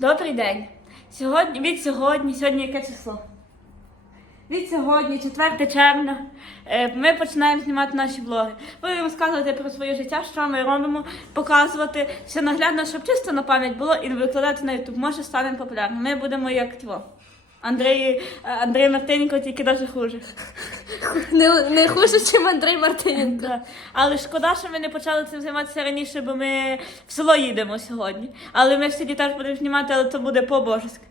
Добрий день. Сьогодні, від сьогодні, сьогодні яке число? Від сьогодні, 4 червня, е, ми починаємо знімати наші блоги. Будемо розказувати про своє життя, що ми робимо, показувати все наглядно, щоб чисто на пам'ять було і викладати на YouTube. Може, станемо популярними. Ми будемо як тво. Андрій, е, Андрій Мартиненко, тільки дуже хуже. Не, не хуже, ніж Андрій Мартиненко. Да. Але шкода, що ми не почали цим займатися раніше, бо ми в село їдемо сьогодні. Але ми селі теж будемо знімати, але це буде по-божески.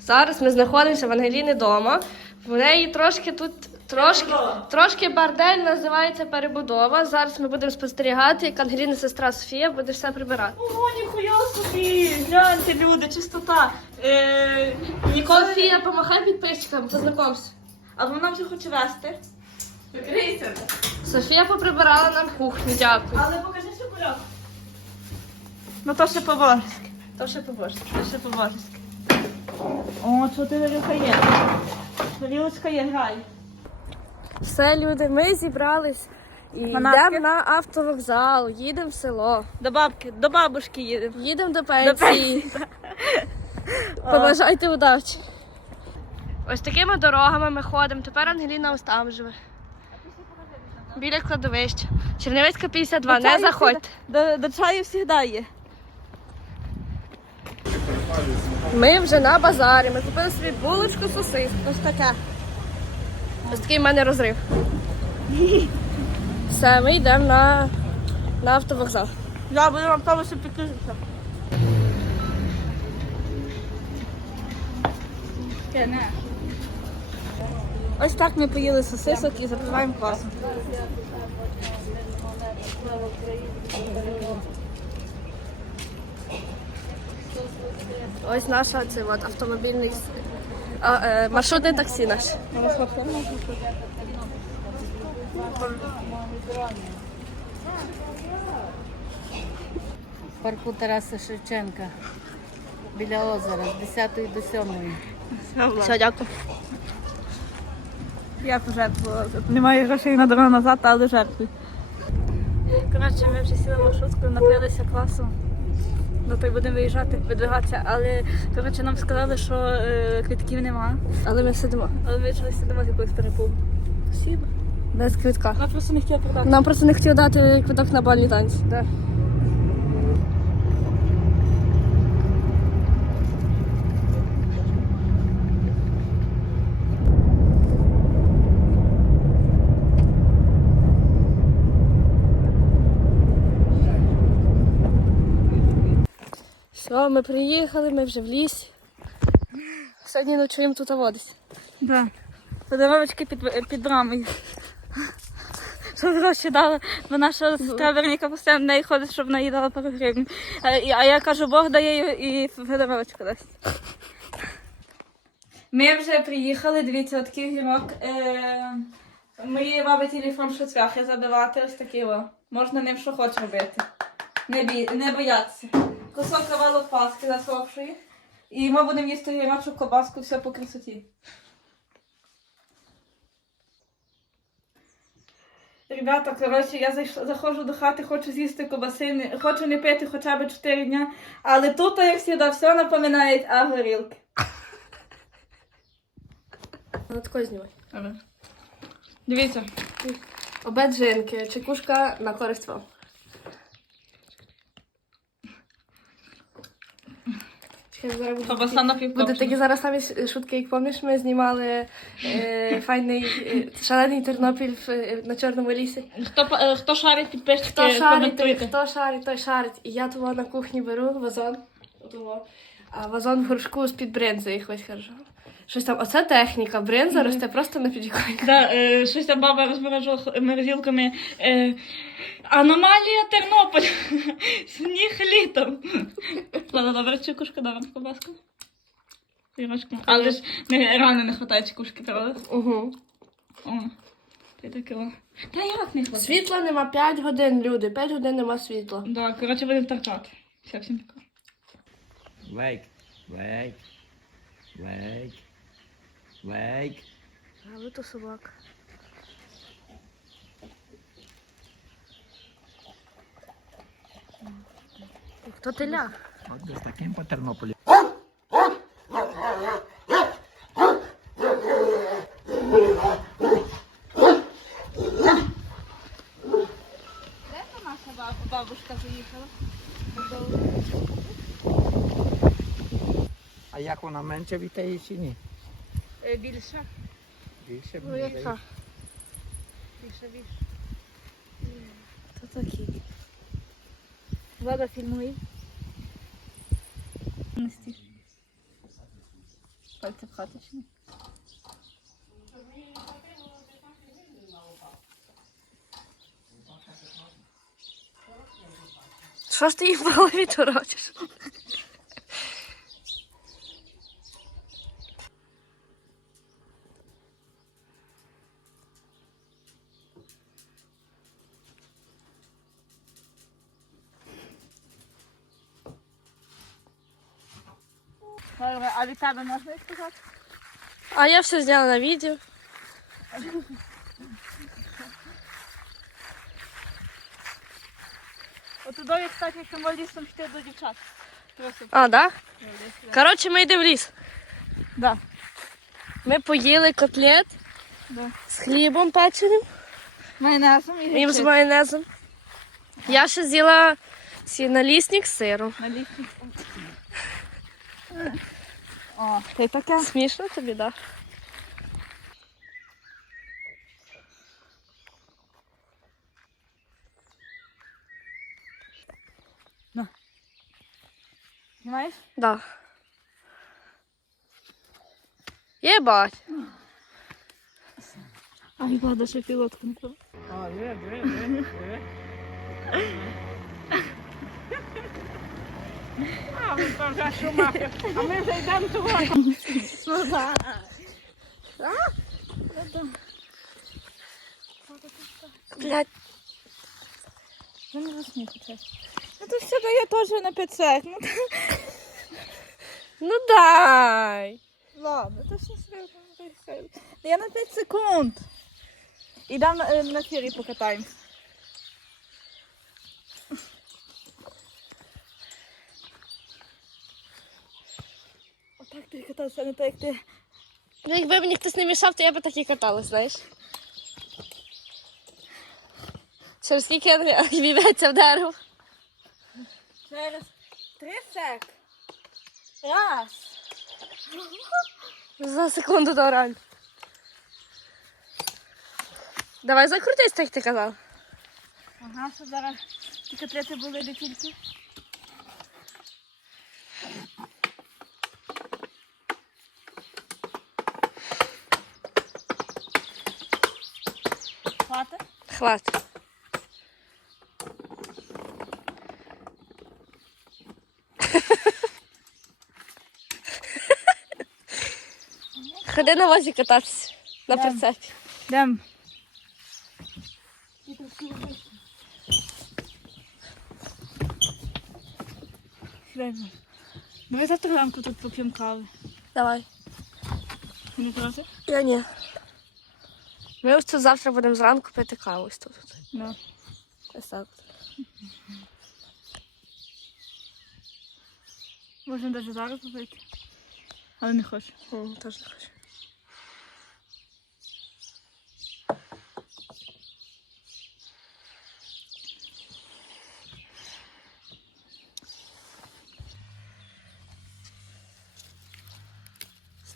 Зараз ми знаходимося в Ангеліни вдома. В неї трошки тут трошки, трошки бардель називається перебудова. Зараз ми будемо спостерігати, як Ангеліна сестра Софія буде все прибирати. Ого, ніхуя собі! Гляньте, люди, чистота. Е, ніколи... Софія, помахай підписчикам, познайомся. А вона вже хоче вести. Відкрийся. Софія поприбирала нам кухню, дякую. Але покажи ще кульок. Ну то ще по-божески. То ще побожно. То ще по-божески. О, що ти горілка є? Горілочка є, грай. Все, люди, ми зібрались і йдемо на автовокзал, їдемо в село, До бабки, до бабушки їдемо. їдемо до пенсії. Побажайте удачі. Ось такими дорогами ми ходимо. Тепер Ангеліна ось там живе. Біля кладовища. Чернівецька 52, До не чаю заходьте. До, до чаю завжди є. Ми вже на базарі. Ми купили собі булочку сосиску. Ось таке. Ось такий в мене розрив. Все, ми йдемо на, на автовокзал. Я буду вам тому, що підключитися. Ось так ми поїли сосисок і запиваємо квасом. Ось наша це от, автомобільний а, е, маршрутне таксі наше. в парку Тараса Шевченка біля озера з 10 до 7. Все, дякую. Я пожертвувала. Немає грошей на дорогу назад, але жертвую. Коротше, ми вже сіли в маршрутку, напилися класу. Ну, то й будемо виїжджати, видвигатися. Але коротше, нам сказали, що е, квітків нема. Але ми сидимо. Але ми вирішили сидимо з якогось перепугу. Спасибо. Без квітка. Вона просто не хотіла продати. Нам просто не хотіли дати квиток на бальні танці. Да. Все, ми приїхали, ми вже в лісі. Сьогодні ночуємо тут водись. Да. Подарунки під, під брамою. Що гроші дали, бо наша сестра Верніка постійно в неї ходить, щоб вона їй дала пару гривень. А, і- а я кажу, Бог дає і Федоровочка дасть. Ми вже приїхали, дивіться, такий гірок. Е, моєї баби телефон що цвяхи забивати, ось такий о. Можна ним що хоче робити. Не, бій, не боятися. Кусок кавалок паски засохшої. І ми будемо їсти гірочу кобаску, все по красоті. Ребята, коротше, я зайш- заходжу до хати, хочу з'їсти кобаси, не- хочу не пити хоча б 4 дня, але тут, як завжди, все напоминає а горілки. На тако знімай. Дивіться. Обед жінки, чекушка на користь вам. Зараз буде Кобаса такі- на. Буде такі зараз самі шутки, як пам'ятаєш, ми знімали е, файний е, шалений Тернопіль в, е, на Чорному лісі. Хто, па- е, хто шарить підписчики, Хто шарить, той, коментуйте. хто шарить, той шарить. І я того на кухні беру вазон, отого, а вазон в горшку з-під бринзи якось хорошо. Щось там, оце техніка, бринза росте просто на підвіконні. Да, е, щось там баба розморожувала морозилками. Е, аномалія Тернополь. Сніг літом. Ладно, добре, чекушка, добре, кобаска. Але ж не, реально не вистачає чекушки, правда? Угу. О, ти таке. о. Та як не хватає? Світла нема 5 годин, люди, 5 годин нема світла. Да, коротше, будемо торчати. Все, всім пока. Wake, wake, wake, wake. А ви то собака. Хто теля? От десь таким по Тернополі. Наша бабушка заїхала. А як вона менше від тієї чи ні? Е, Більше. Більше мені здається. Більше, більше. Це такі. Влада фільмує. Насті. Пальці в хату? Що ж ти їх в голові торочиш? А від тебе можна їх сказати? А я все зняла на відео. От туди, кстати, якщо лісом йти до дівчат. А, да? да. Коротше, ми йдемо в ліс. Да. Ми поїли котлет Да. з хлібом печеним Майонезом і і з майонезом. Я ще з'їла налісник з сиром. На лісі. О, ти таке. Смішно тобі, так? Да? Знаєш? Да. Єбать. Ай, Влада, ще пілотку не пила. Блядь. Ну не засмійся, чесно. Ну то все дає теж на 5 секунд. Ну дай. Ладно, то все серйозно на 5 секунд. Я на 5 секунд. Ідемо на, е, на фірі покатаємось. Отак ти катався, не так як ти. Ну, якби мені хтось не мішав, то я би так і каталась, знаєш. Через скільки віветься в дерево? Через три сек. Раз. За секунду до рань. Давай закрутись, так ти казав. Ага, що зараз ті котлети були де тільки. Хватить? Ходи на возі кататися. На прицепі. Дем. Давай завтра ранку тут поп'ємо кави. Давай. Не проти? Я ні. Ми ось тут завтра будемо зранку пити каву ось тут. Ну. Ось так. Можна навіть зараз попити. Але не хочу. М, Теж не хочу.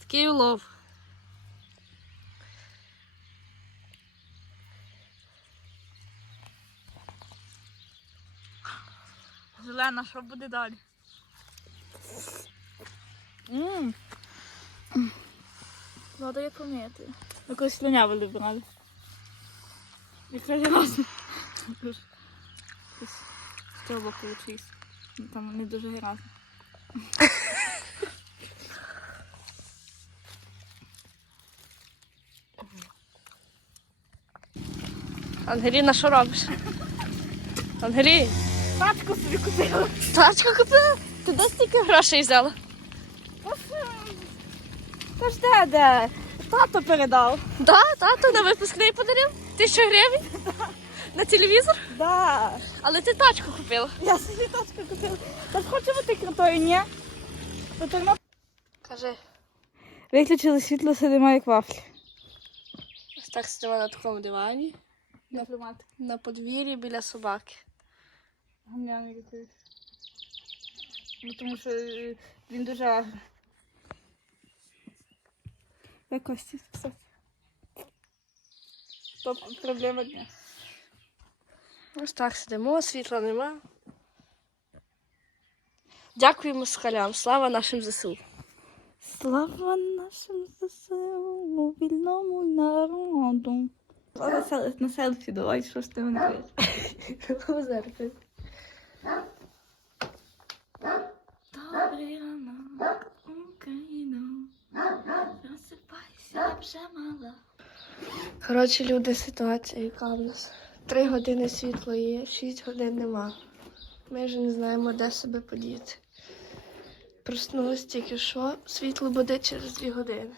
Такий улов. Зелена, що буде далі? Ммм. Надо як помити. Якось слюнявили брали. Якраз раз. З цього боку вчись. Там не дуже грязно. Ангеліна, що робиш? Ангелі, Пачку собі купила. тачку купила? Ти де стільки грошей взяла? Та ж де, де? Тато передав. Да, тато на випускний подарив. Тисячу гривень. На телевізор? Да. Але ти тачку купила. Я собі тачку купила. Та хоче бути крутою, ні? Тернопіль. Кажи. Виключили світло, сидимо як вафлі. Ось так сидимо на такому дивані. На подвір'ї біля собаки. Гамняний якийсь. Ну, тому що е, він дуже агро. Як Кості писати. Топ проблема дня. Ось так сидимо, світла нема. Дякуємо скалям. Слава нашим ЗСУ. Слава нашим ЗСУ, вільному народу. На селфі, на селфі давай, що ж ти мене кажеш? Добрий ранок, Україно, розсипайся, вже мала. Коротше, люди, ситуація, яка в нас. Три години світло є, шість годин нема. Ми вже не знаємо, де себе подіти. Проснулись тільки що, світло буде через дві години.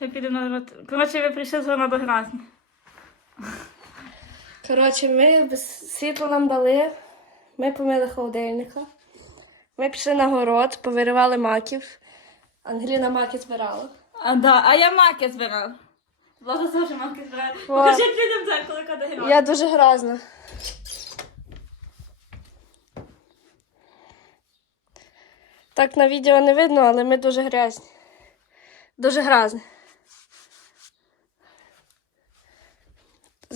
Я піду на рот. Коротше, ви прийшли з до Гразні. Коротше, ми без світло нам дали, ми помили холодильника. Ми пішли на город, повиривали маків. Ангеліна маки збирала. А, да, а я маки збирала. Влада теж маки збирала. Покажіть людям дзеркало, яка до Гразні. Я дуже гразна. Так на відео не видно, але ми дуже грязні. Дуже грязні.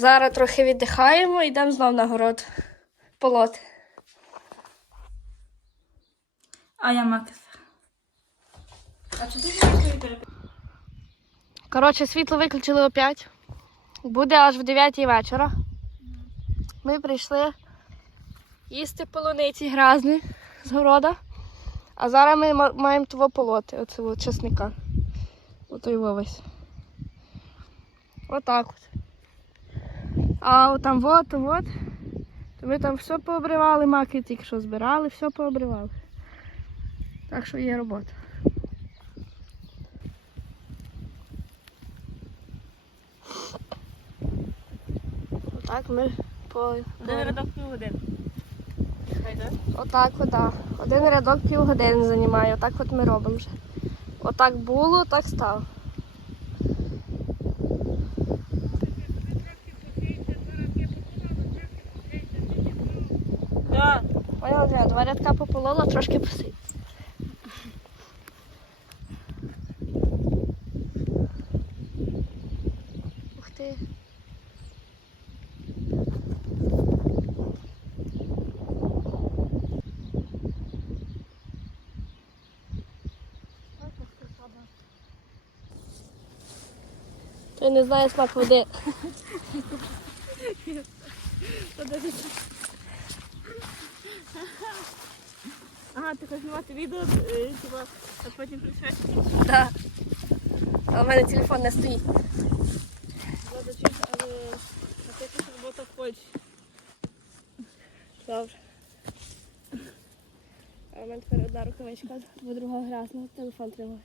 Зараз трохи віддихаємо і йдемо знов на город полоти. А я маки. А чи ти не Коротше, світло виключили опять. Буде аж в 9 вечора. Ми прийшли їсти полуниці гразні з города. А зараз ми маємо того полоти, оце от чесника. Ото його весь. Отак от. А там от, там от. То ми там все пообривали, маки тільки що збирали, все пообривали. Так що є робота. Отак ми по Де рядок півгодини. Отак, от, да. Один рядок півгодини займає. Отак от ми робимо вже. Отак було, так стало. Да. Рядка пополола, трошки посить. Ух ти. Ти не знаєш смак води. Ага, ти хочеш знімати відео, е, типа, а потім присвячити. Так. А в мене телефон не стоїть. Влада чуєш, але а ти якась робота в Польщі. Добре. А в мене тепер одна рукавичка, бо друга грязна, телефон тримає.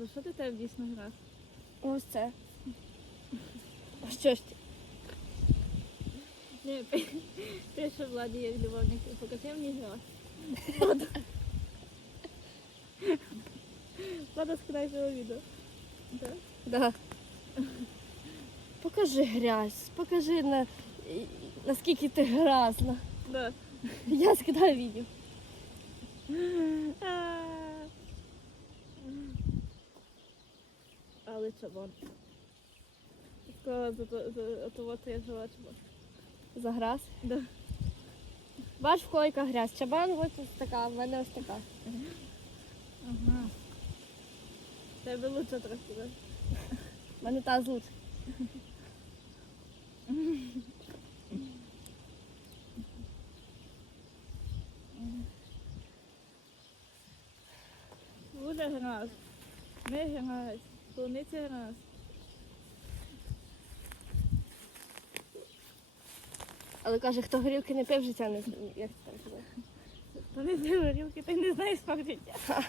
Влада, що ти тебе дійсно грав? Ось це. Що ж ти? Ні, ти що Владі як любовник, покажи мені гра. Влада скидай цього відео. Так? Да. Покажи грязь, покажи на, наскільки ти грязна. Да. Я скидаю відео. Але. Сказала, за то- за того, що я жила чабон. За грязь. Да. Бач, в кого яка грязь. Чабан ось ось така, в мене ось така. Ага. Тебе лучше трохи, да? В мене та злучка. Буде граз. То раз. Але каже, хто горілки не пив життя, не як це так було. Хто не пив горілки, ти не знаєш смак життя.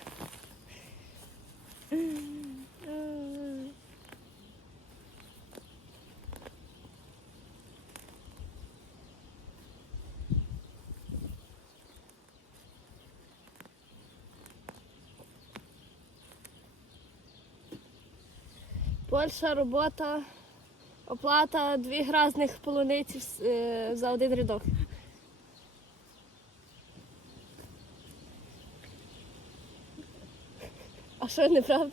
Польща, робота, оплата дві гразних полуниці е, за один рядок. А що неправда?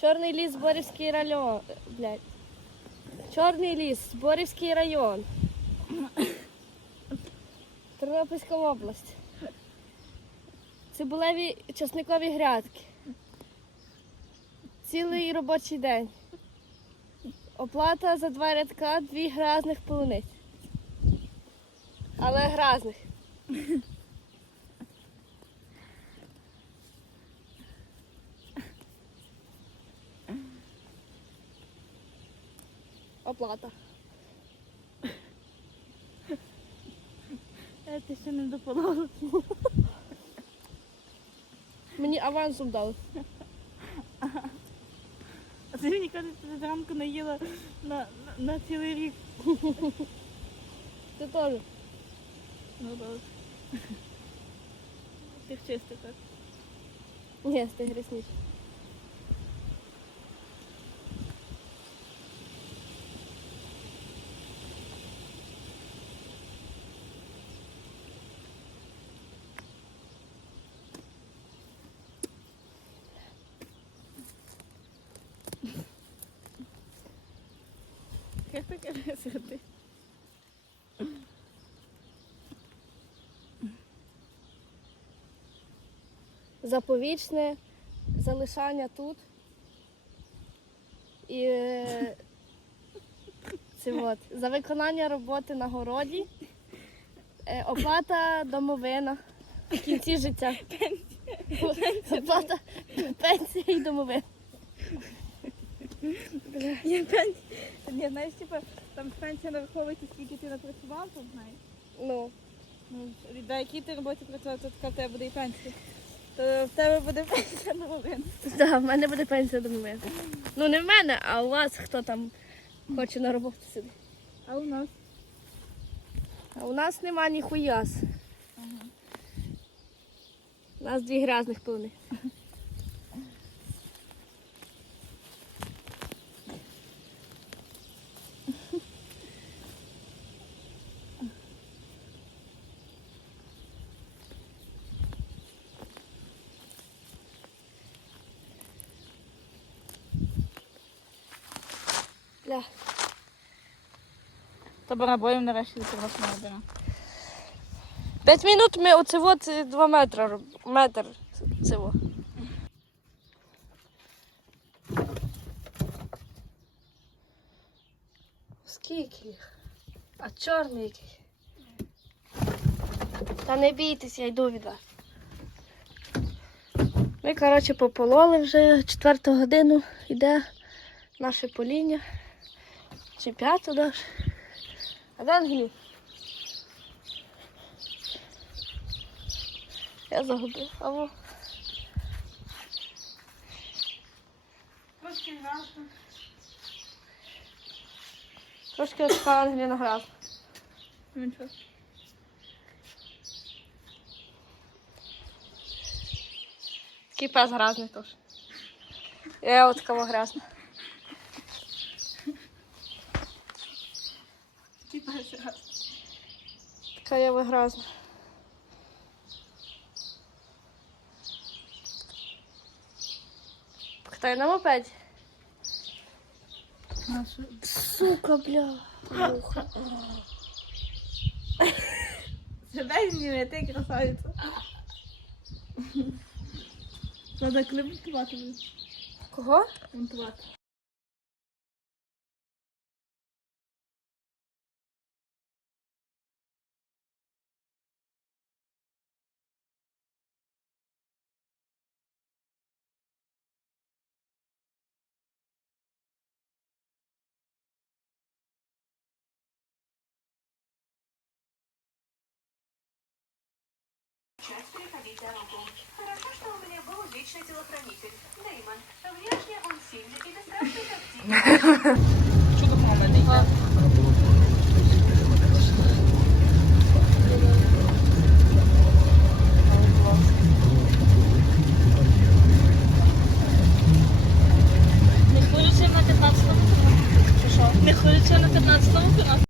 Чорний ліс, Борівський район. Блядь. Чорний ліс, Борівський район. Тернопільська область. Цибулеві часникові грядки. Цілий робочий день. Оплата за два рядка дві гразних полуниць. Але гразних. Оплата. Е, Ти ще не дополола. Мені авансом дали. А ти мені кажеш, ти зранку наїла на, на, на цілий рік. Ти теж. Ну добре. Ти чисто так. Ні, ти грісніш. Як ти кажеш, ти? заповічне залишання тут. І це от, за виконання роботи на городі, е, оплата домовина в кінці життя. Оплата пенсія і домовина. Я пенсія. Ні, знаєш, типу, там пенсія нараховується, скільки ти напрацював, то знаєш. Ну, Ну, на якій ти роботі працював, то така в тебе буде і пенсія. То в тебе буде пенсія на один. так, в мене буде пенсія домовина. Ну не в мене, а у вас хто там хоче на роботу сидіти. А у нас? А у нас нема ніхуяс. У нас дві грязних повних. Бля, То барабоїв нарешті запрошена година. П'ять минут ми оце от е, два метри метр цього. Скільки їх? А чорний який. Та не бійтеся, я йду від вас. Ми, коротше, попололи вже четверту годину йде наше поління. Чи п'яту. А де Ангелі? Я загубив. Або Трошки грасно. трошки очка Ангеліна грав. Нічого. Такий пес грязний теж. Я от кого грязна. Типа грас. Така я ви грязна. Хто на мопеді? Сука, бля. Муха. Дай мені, ти красавиця. Треба клип монтувати. Кого? Монтувати. Часть переходите руку. Хорошо, что у меня был личный телохранитель. Дэймон. Внешне он сильный и бесстрашный, как тигр. Треба було